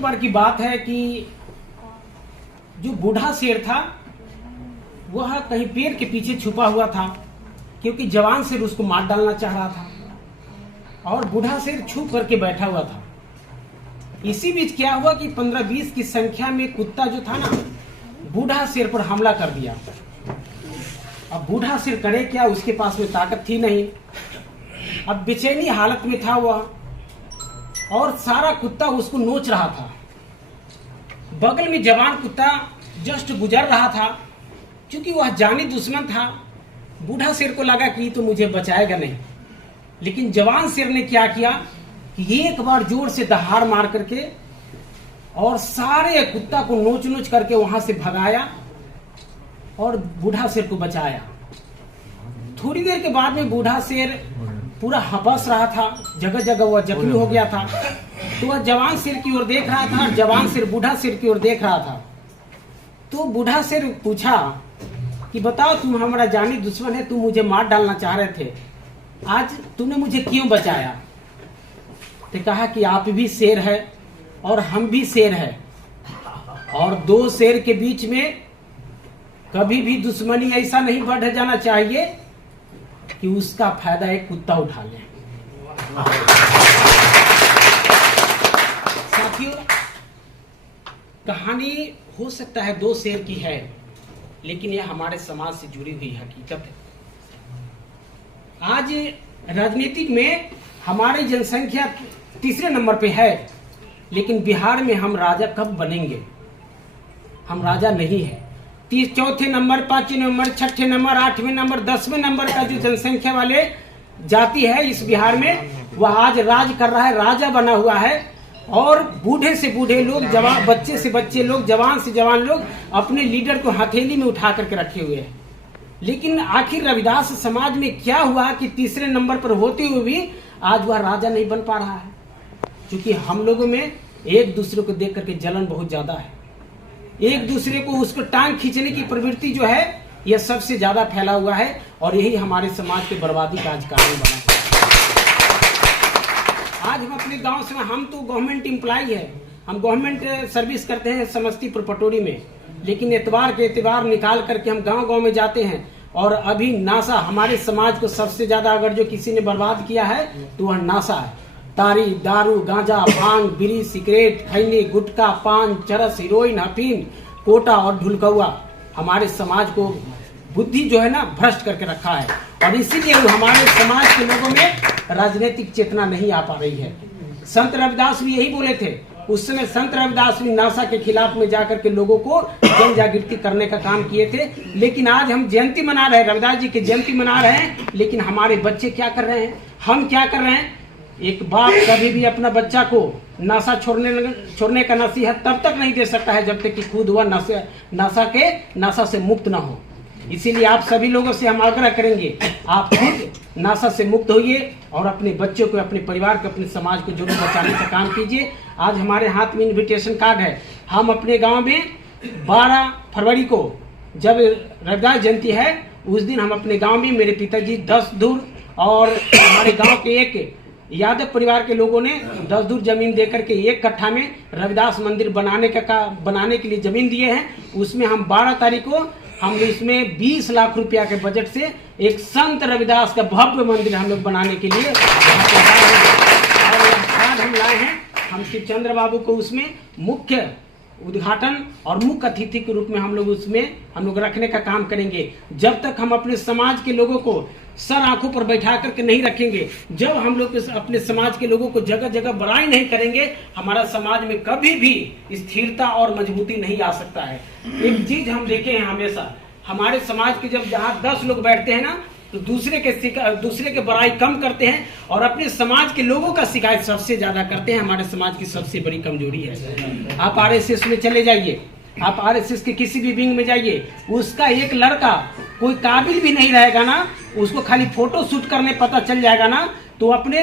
एक बार की बात है कि जो बूढ़ा शेर था वह कहीं पेड़ के पीछे छुपा हुआ था, क्योंकि जवान शेर उसको मार डालना चाह रहा था और बूढ़ा शेर छुप करके बैठा हुआ था। इसी बीच क्या हुआ कि 15-20 की संख्या में कुत्ता जो था ना, बूढ़ा शेर पर हमला कर दिया। अब बूढ़ा शेर करे क्या, उसके पास में ताकत थी नहीं। अब बेचैनी हालत में था वह और सारा कुत्ता उसको नोच रहा था। बगल में जवान कुत्ता जस्ट गुजर रहा था, क्योंकि वह जानी दुश्मन था। बूढ़ा शेर को लगा कि तो मुझे बचाएगा नहीं, लेकिन जवान शेर ने क्या किया कि एक बार जोर से दहाड़ मार करके और सारे कुत्ता को नोच नोच करके वहां से भगाया और बूढ़ा शेर को बचाया। थोड़ी देर के बाद में बूढ़ा शेर पूरा हपस रहा था, जगह जगह वह जख्मी हो गया था। तो वह जवान शेर की ओर देख रहा था और जवान शेर बूढ़ा शेर की ओर देख रहा था। तो बूढ़ा शेर पूछा कि बताओ, तुम हमारा जानी दुश्मन है, तुम मुझे मार डालना चाह रहे थे, आज तुमने मुझे क्यों बचाया? तो कहा कि आप भी शेर है और हम भी शेर है, और दो शेर के बीच में कभी भी दुश्मनी ऐसा नहीं बढ़ जाना चाहिए कि उसका फायदा एक कुत्ता उठा ले। साथियों, कहानी हो सकता है दो शेर की है, लेकिन यह हमारे समाज से जुड़ी हुई हकीकत है। आज राजनीतिक में हमारी जनसंख्या तीसरे नंबर पे है, लेकिन बिहार में हम राजा कब बनेंगे? हम राजा नहीं है। चौथे नंबर, पांचवें नंबर, छठे नंबर, 8वें नंबर, 10वें नंबर का जो जनसंख्या वाले जाति है इस बिहार में, वह आज राज कर रहा है, राजा बना हुआ है। और बूढ़े से बूढ़े लोग, जवान, बच्चे से बच्चे लोग, जवान से जवान लोग अपने लीडर को हथेली में उठा करके रखे हुए हैं। लेकिन आखिर रविदास समाज में क्या हुआ कि तीसरे नंबर पर होते हुए भी आज वह राजा नहीं बन पा रहा है? क्योंकि हम लोगों में एक दूसरे को देख करके जलन बहुत ज्यादा है। एक दूसरे को उसको टांग खींचने की प्रवृत्ति जो है यह सबसे ज्यादा फैला हुआ है, और यही हमारे समाज के बर्बादी का आज कारण बना है। आज हम अपने गांव से, हम तो गवर्नमेंट एम्प्लॉय है, हम गवर्नमेंट सर्विस करते हैं समस्तीपुर पटोरी में, लेकिन एतवार के एतवार निकाल करके हम गांव गांव में जाते हैं। और अभी नासा हमारे समाज को सबसे ज्यादा अगर जो किसी ने बर्बाद किया है तो वह नासा है। तारी, दारू, गांजा, भांग, बीड़ी, सिगरेट, खैनी, गुटखा, पान, चरस, हीरोइन, अफीम, कोटा और ढुलकौआ हमारे समाज को बुद्धि जो है ना भ्रष्ट करके रखा है, और इसीलिए हमारे समाज के लोगों में राजनीतिक चेतना नहीं आ पा रही है। संत रविदास भी यही बोले थे। उस समय संत रविदास भी नासा के खिलाफ में जाकर के लोगों को जन जागृति करने का काम किए थे। लेकिन आज हम जयंती मना रहे हैं, रविदास जी की जयंती मना रहे हैं, लेकिन हमारे बच्चे क्या कर रहे हैं, हम क्या कर रहे हैं? एक बाप कभी भी अपना बच्चा को नासा छोड़ने का नसीहत तब तक नहीं दे सकता है जब तक कि खुद वह नासा से मुक्त ना हो। इसीलिए आप सभी लोगों से हम आग्रह करेंगे, आप खुद नासा से मुक्त होइए और अपने बच्चों को, अपने परिवार को, अपने समाज को जरूर बचाने का काम कीजिए। आज हमारे हाथ में इन्विटेशन कार्ड है। हम अपने गांव में 12 फरवरी को जब रविदास जयंती है, उस दिन हम अपने गांव में, मेरे पिताजी 10 दूर और हमारे गांव के एक यादव परिवार के लोगों ने 10 दूर जमीन देकर के एक कट्ठा में रविदास मंदिर बनाने के लिए जमीन दिए हैं। उसमें हम 12 तारीख को हम इसमें 20 लाख रुपया के बजट से एक संत रविदास का भव्य मंदिर हम लोग बनाने के लिए और हम लाए हैं। हम शिव चंद्र बाबू को उसमें मुख्य उद्घाटन और मुख्य अतिथि के रूप में हम लोग रखने का काम करेंगे। जब तक हम अपने समाज के लोगों को सर आंखों पर बैठा करके नहीं रखेंगे, जब हम लोग अपने समाज के लोगों को जगह जगह बड़ाई नहीं करेंगे, हमारा समाज में कभी भी स्थिरता और मजबूती नहीं आ सकता है। एक चीज हम देखे हैं हमेशा, हमारे समाज के जब जहाँ 10 लोग बैठते हैं ना, तो दूसरे के बड़ाई कम करते हैं और अपने समाज के लोगों का शिकायत सबसे ज्यादा करते हैं। हमारे समाज की सबसे बड़ी कमजोरी है। आप आरएसएस में चले जाइए, आप आरएसएस के किसी भी विंग में जाइए, उसका एक लड़का कोई काबिल भी नहीं रहेगा ना, उसको खाली फोटो शूट करने पता चल जाएगा ना, तो अपने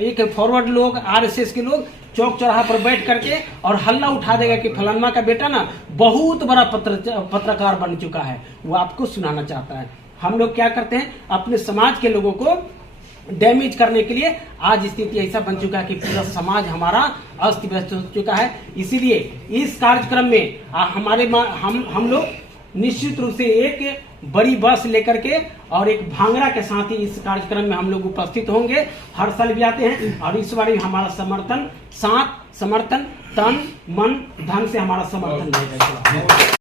एक फॉरवर्ड लोग, आरएसएस के लोग चौक चौराहा पर बैठ करके और हल्ला उठा देगा कि फलानमा का बेटा ना बहुत बड़ा पत्रकार बन चुका है, वो आपको सुनाना चाहता है। हम लोग क्या करते हैं, अपने समाज के लोगों को डैमेज करने के लिए आज स्थिति ऐसा बन चुका है कि पूरा समाज हमारा अस्त व्यस्त हो चुका है। इसीलिए इस कार्यक्रम में हम लोग निश्चित रूप से एक बड़ी बस लेकर के और एक भांगड़ा के साथ ही इस कार्यक्रम में हम लोग उपस्थित होंगे। हर साल भी आते हैं और इस बार हमारा समर्थन तन मन धन से हमारा समर्थन रहेगा।